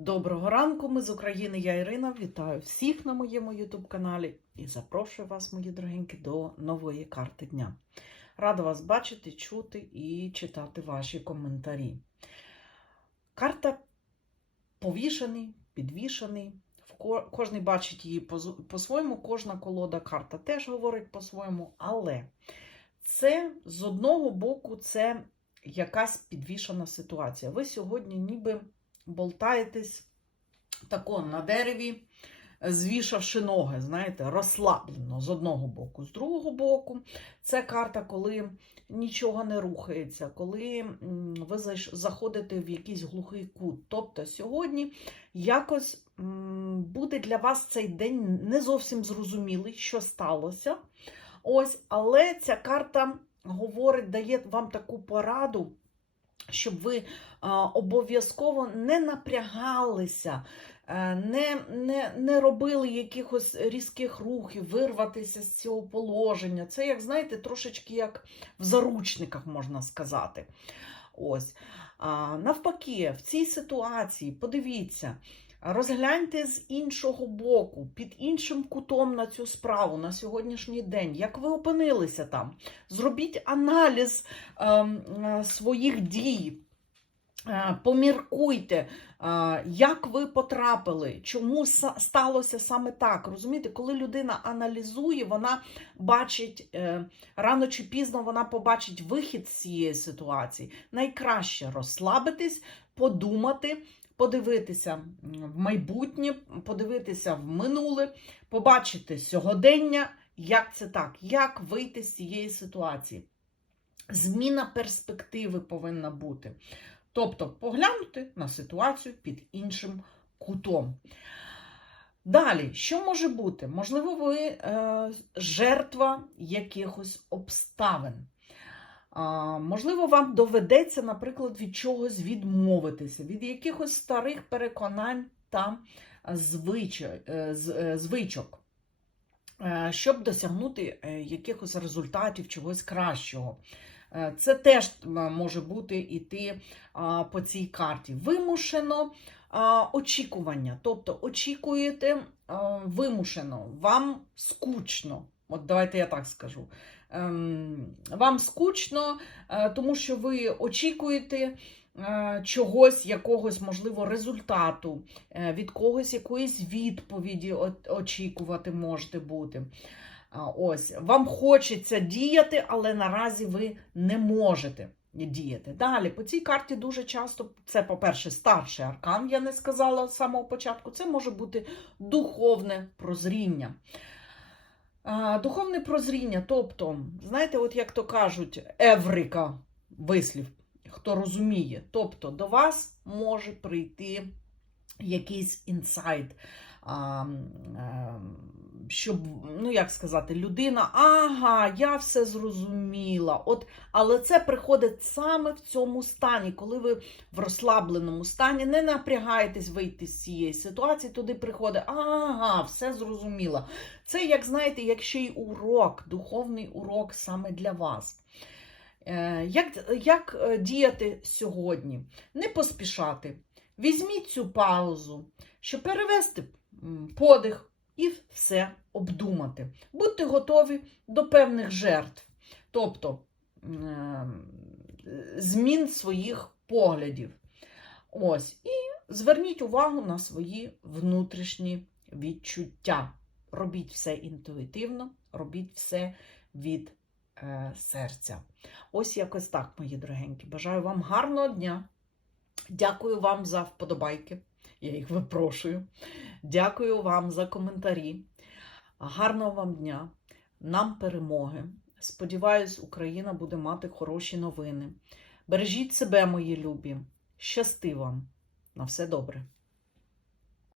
Доброго ранку, ми з України, я Ірина. Вітаю всіх на моєму YouTube каналі і запрошую вас, мої дорогенькі, до нової карти дня. Рада вас бачити, чути і читати ваші коментарі. Карта повішений, підвішений. Кожний бачить її по-своєму, кожна колода карта теж говорить по-своєму, але це з одного боку це якась підвішена ситуація. Ви сьогодні ніби болтаєтесь тако на дереві, звішавши ноги, знаєте, розслаблено з одного боку. З другого боку, це карта, коли нічого не рухається, коли ви заходите в якийсь глухий кут. Тобто сьогодні якось буде для вас цей день не зовсім зрозумілий, що сталося. Ось, але ця карта говорить, дає вам таку пораду, щоб ви а, обов'язково не напрягалися, е, не, не, не робили якихось різких рухів, вирватися з цього положення. Це, як знаєте, трошечки як в заручниках можна сказати. Ось. А, навпаки, в цій ситуації, подивіться, розгляньте з іншого боку, під іншим кутом на цю справу на сьогоднішній день, як ви опинилися там. Зробіть аналіз ем, е, своїх дій. Е, Поміркуйте, е, як ви потрапили, чому сталося саме так. Розумієте, коли людина аналізує, вона бачить е, рано чи пізно вона побачить вихід з цієї ситуації. Найкраще розслабитись, подумати, подивитися в майбутнє, подивитися в минуле, побачити сьогодення, як це так, як вийти з цієї ситуації. Зміна перспективи повинна бути. Тобто поглянути на ситуацію під іншим кутом. Далі, що може бути? Можливо, ви е, жертва якихось обставин. Можливо, вам доведеться, наприклад, від чогось відмовитися, від якихось старих переконань та е, е, звичок, е, щоб досягнути якихось результатів, чогось кращого. Це теж може бути іти по цій карті. Вимушено очікування. Тобто очікуєте вимушено, вам скучно. От давайте я так скажу. Ем, Вам скучно, е, тому що ви очікуєте е, чогось, якогось, можливо, результату, е, від когось якоїсь відповіді очікувати можете бути. Ось, вам хочеться діяти, але наразі ви не можете діяти. Далі, по цій карті дуже часто, це, по-перше, старший аркан, я не сказала з самого початку, це може бути духовне прозріння. Духовне прозріння, тобто, знаєте, от як то кажуть, еврика, вислів, хто розуміє, тобто до вас може прийти якийсь інсайт. Е, щоб, ну як сказати, людина, ага, я все зрозуміла. От, але це приходить саме в цьому стані, коли ви в розслабленому стані не напрягаєтесь вийти з цієї ситуації, туди приходить, ага, все зрозуміла. Це, як знаєте, як ще й урок, духовний урок саме для вас. Е, Як, як е, діяти сьогодні? Не поспішати. Візьміть цю паузу, щоб перевести подих і все обдумати. Будьте готові до певних жертв, тобто ем, змін своїх поглядів. Ось. І зверніть увагу на свої внутрішні відчуття. Робіть все інтуїтивно, робіть все від е, серця. Ось якось так, мої дорогенькі. Бажаю вам гарного дня. Дякую вам за вподобайки. Я їх випрошую. Дякую вам за коментарі. Гарного вам дня, нам перемоги. Сподіваюсь, Україна буде мати хороші новини. Бережіть себе, мої любі. Щасти вам. На все добре.